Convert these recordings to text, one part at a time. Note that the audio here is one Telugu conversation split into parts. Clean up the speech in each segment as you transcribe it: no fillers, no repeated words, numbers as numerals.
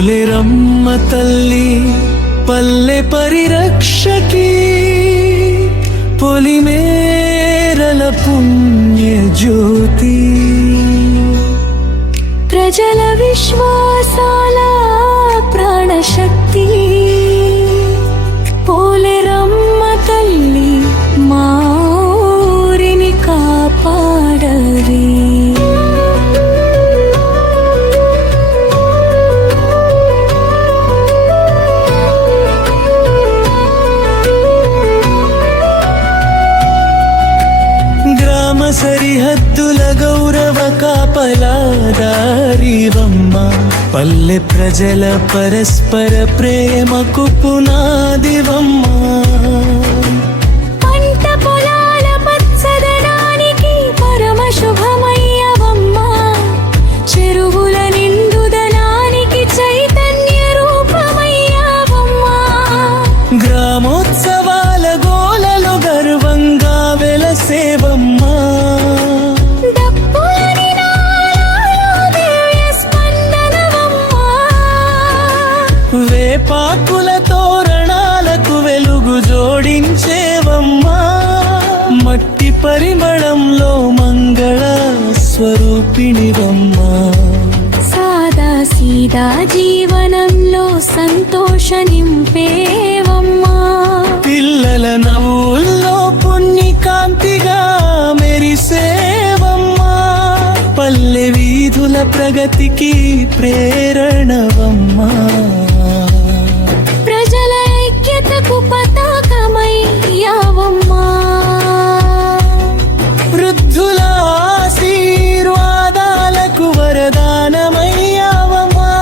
పోలేరమ్మ తల్లి పల్లె పరిరక్షకి, పొలిమేరల పుణ్య జ్యోతి, ప్రజల విశ్వాసాల ప్రాణశక్తి, పోలేరమ్మ తల్లి మా ఊరిని కాపాడవే. గ్రామ సరిహద్దుల గౌరవ కాపలాదారివమ్మ, పల్లె ప్రజల పరస్పర ప్రేమకు పునాదివమ్మ. పంట పొలాల పచ్చదనానికి పరమ శుభమయ్యవమ్మ, చెరువుల నిండుదనానికి చైతన్య రూపమయ్యవమ్మ. గ్రామోత్సవాల గోలలో గర్వంగా వెలసేవమ్మ, వేపాకుల తోరణాలకు వెలుగు జోడించేవమ్మా, మట్టి పరిమళంలో మంగళ స్వరూపిణివమ్మా. సాదా సీదా జీవనంలో సంతోష నింపేవమ్మా, పిల్లల నవ్వుల్లో పుణ్యకాంతిగా మెరిసేవమ్మా, పల్లె వీధుల ప్రగతికి ప్రేరణవమ్మా. ప్రజల ఐక్యతకు పతాకమయ్యావమ్మా, వృద్ధుల ఆశీర్వాదాలకు వరదానమయ్యావమ్మా,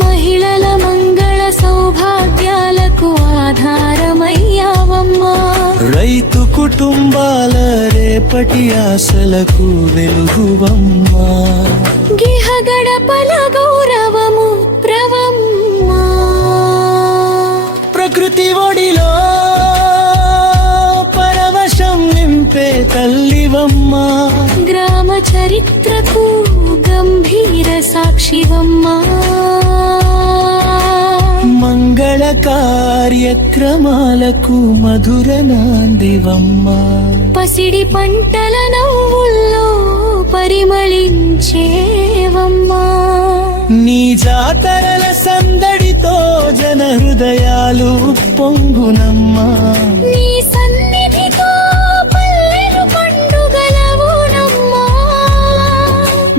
మహిళల మంగళ సౌభాగ్యాలకు ఆధారమయ్యావమ్మా. రైతు కుటుంబాల రేపటి ఆశలకు వెలుగువమ్మా, గిహ గడపల గౌరవము ప్రవమ్మా. ప్రకృతి ఒడిలో పరవశం నింపే తల్లివమ్మా, గ్రామ చరిత్రకు గంభీర సాక్షివమ్మా. మంగళ కార్యక్రమాలకు మధుర నాందివమ్మా, పసిడి పంటల నవ్వుల్లో పరిమళించేవమ్మా. నీ జాతరల సందడితో జన హృదయాలు పొంగునమ్మా, నీ సన్నిధితో పల్లెలు పండుగలవునమ్మా.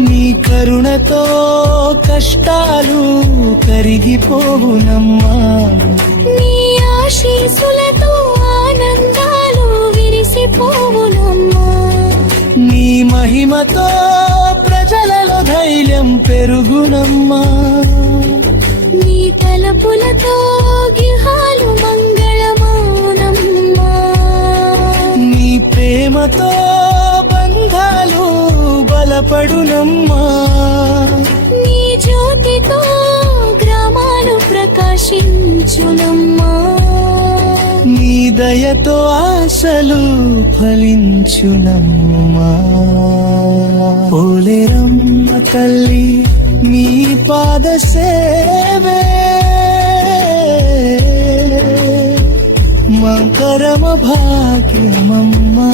నీ కరుణతో కష్టాలు కరిగిపోవునమ్మా, నీ ఆశీసులతో ఆనందాలు విరిసిపోవునమ్మా. నీ మహిమతో ప్రజలలో ధైర్యం పెరుగునమ్మా, నీ తలపులతో గిహాలు మంగళమౌనమ్మా. నీ ప్రేమతో బంధాలు బలపడునమ్మా, నీ జ్యోతితో గ్రామాలు ప్రకాశించునమ్మా. నీ దయతో ఆశలు ఫలించునమ్మా. పోలేరమ్మ తల్లి మీ పాద సేవే మా పరమ భాగ్యమమ్మా.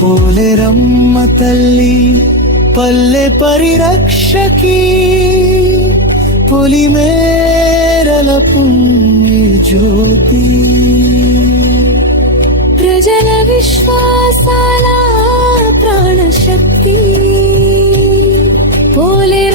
పోలేరమ్మ తల్లి పల్లె పరిరక్షకి, పొలిమేరల పుణ్య జ్యోతి, ప్రజల విశ్వాసాల ప్రాణశక్తి, పోలే